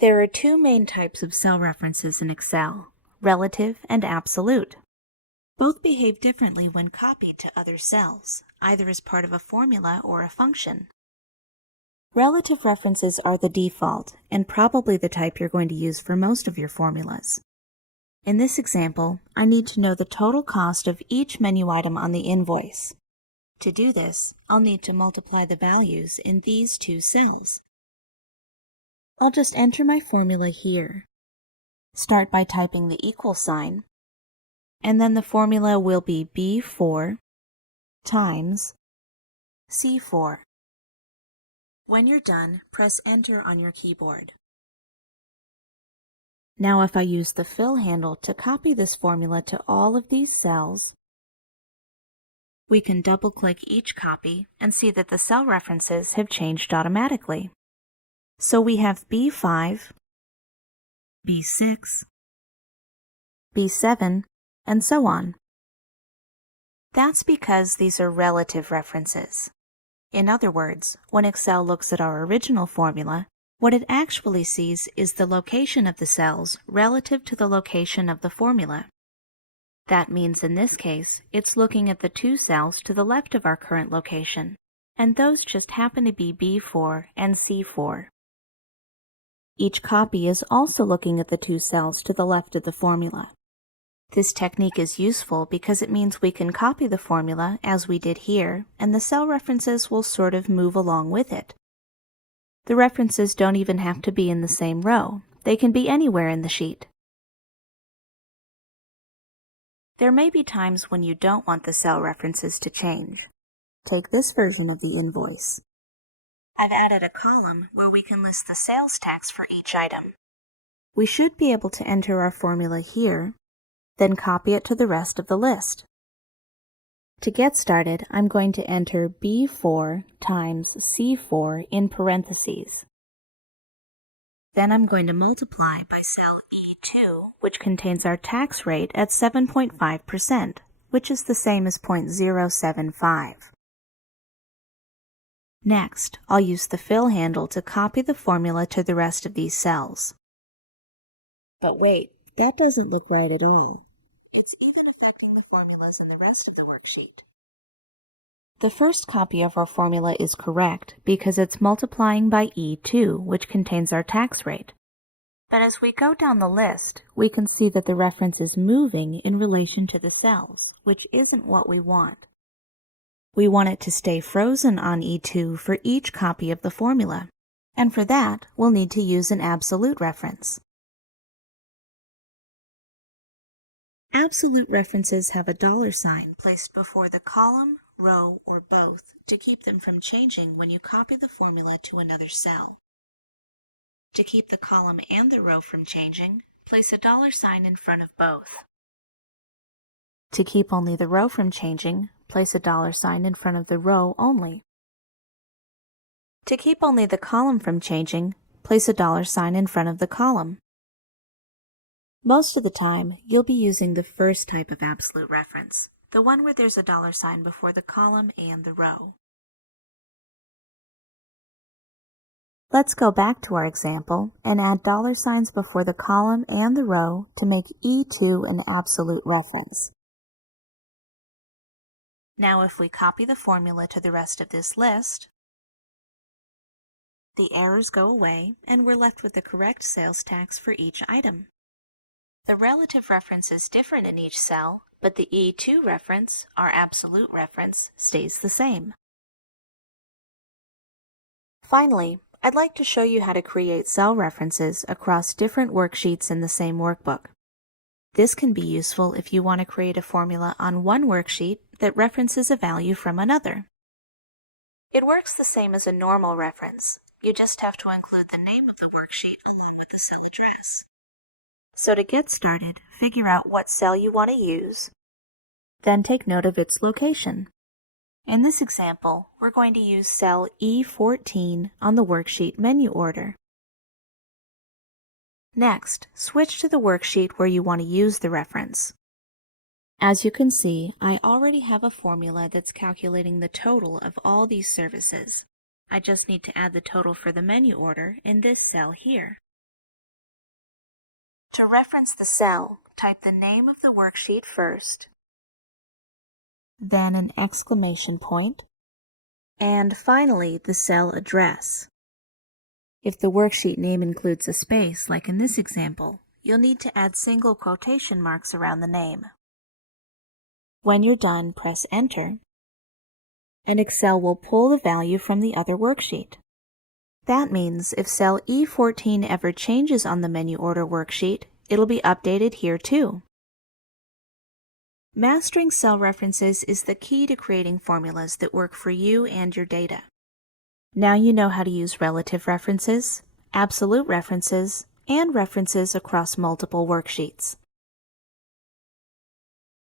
There are two main types of cell references in Excel, relative and absolute. Both behave differently when copied to other cells, either as part of a formula or a function. Relative references are the default, and probably the type you're going to use for most of your formulas. In this example, I need to know the total cost of each menu item on the invoice. To do this, I'll need to multiply the values in these two cells. I'll just enter my formula here. Start by typing the equal sign, and then the formula will be B4 times C4. When you're done, press Enter on your keyboard. Now if I use the fill handle to copy this formula to all of these cells, we can double-click each copy and see that the cell references have changed automatically. So we have B5, B6, B7, and so on. That's because these are relative references. In other words, when Excel looks at our original formula, what it actually sees is the location of the cells relative to the location of the formula. That means in this case, it's looking at the two cells to the left of our current location, and those just happen to be B4 and C4. Each copy is also looking at the two cells to the left of the formula. This technique is useful because it means we can copy the formula as we did here, and the cell references will sort of move along with it. The references don't even have to be in the same row. They can be anywhere in the sheet. There may be times when you don't want the cell references to change. Take this version of the invoice. I've added a column where we can list the sales tax for each item. We should be able to enter our formula here, then copy it to the rest of the list. To get started, I'm going to enter B4 times C4 in parentheses. Then I'm going to multiply by cell E2, which contains our tax rate at 7.5%, which is the same as 0.075. Next, I'll use the fill handle to copy the formula to the rest of these cells. But wait, that doesn't look right at all. It's even affecting the formulas in the rest of the worksheet. The first copy of our formula is correct because it's multiplying by E2, which contains our tax rate. But as we go down the list, we can see that the reference is moving in relation to the cells, which isn't what we want. We want it to stay frozen on E2 for each copy of the formula, and for that, we'll need to use an absolute reference. Absolute references have a $sign placed before the column, row, or both to keep them from changing when you copy the formula to another cell. To keep the column and the row from changing, place a $sign in front of both. To keep only the row from changing, place a $sign in front of the row only. To keep only the column from changing, place a $sign in front of the column. Most of the time, you'll be using the first type of absolute reference, the one where there's a $sign before the column and the row. Let's go back to our example and add $signs before the column and the row to make E2 an absolute reference. Now if we copy the formula to the rest of this list, the errors go away and we're left with the correct sales tax for each item. The relative reference is different in each cell, but the E2 reference, our absolute reference, stays the same. Finally, I'd like to show you how to create cell references across different worksheets in the same workbook. This can be useful if you want to create a formula on one worksheet that references a value from another. It works the same as a normal reference. You just have to include the name of the worksheet along with the cell address. So to get started, figure out what cell you want to use, then take note of its location. In this example, we're going to use cell E14 on the worksheet menu order. Next, switch to the worksheet where you want to use the reference. As you can see, I already have a formula that's calculating the total of all these services. I just need to add the total for the menu order in this cell here. To reference the cell, type the name of the worksheet first, then an exclamation point, and finally the cell address. If the worksheet name includes a space, like in this example, you'll need to add single quotation marks around the name. When you're done, press Enter, and Excel will pull the value from the other worksheet. That means if cell E14 ever changes on the menu order worksheet, it'll be updated here too. Mastering cell references is the key to creating formulas that work for you and your data. Now you know how to use relative references, absolute references, and references across multiple worksheets.